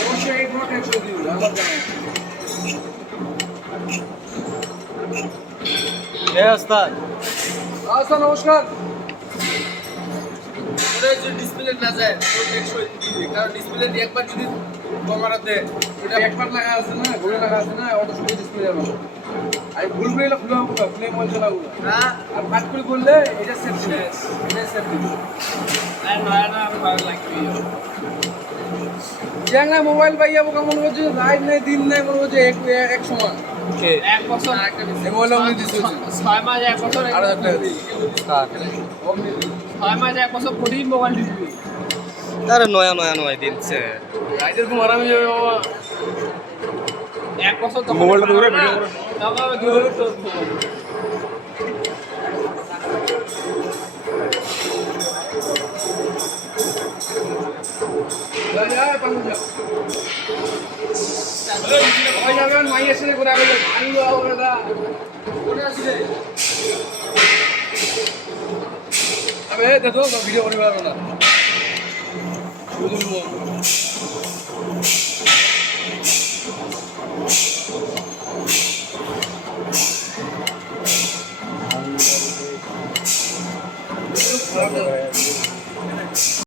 অবশ্যই এই ঘটনা ছিল দিও আমার জানা ওস্তাদ আচ্ছা নমস্কার ডিসপ্লে না যায় তো টেকসই দিবে কারণ ডিসপ্লে দিয়ে একবার যদি ক্যামেরাতে এটা একবার লাগা আছে না ঘুরে লাগা আছে না অত সময় ডিসপ্লে যাবে না আমি ভুল করে খুলে খুলে মোবাইল চালাবো না আর ফাট করে করলে এটা সেফটি এটা সেফটি আর নয়া না আমি ভালো লাগবে জ্যাংরা মোবাইল পাইয়া বোকা মনে করছে রাত নেই দিন নেই মনে করছে এক সমান কে এক বছর এই মোবাইল অমনি দিচ্ছে 6 মাস এক বছর 8,000 টাকা দিয়ে কার অমনি 6 মাস এক বছর প্রতি মোবাইল দিবি আরে নয়া দিচ্ছে রাইতের ঘুম আরামে যাবে বাবা এক বছর তখন মোবাইলটা ধরে ভিডিও করে। তখন দূরে তো যা যা পালু যা ওই যাবেন মাইয়ের সাথে করে আগে আলু ওরা কোনে আসলে আবে দেখো ভিডিও করে পারো না বুঝুন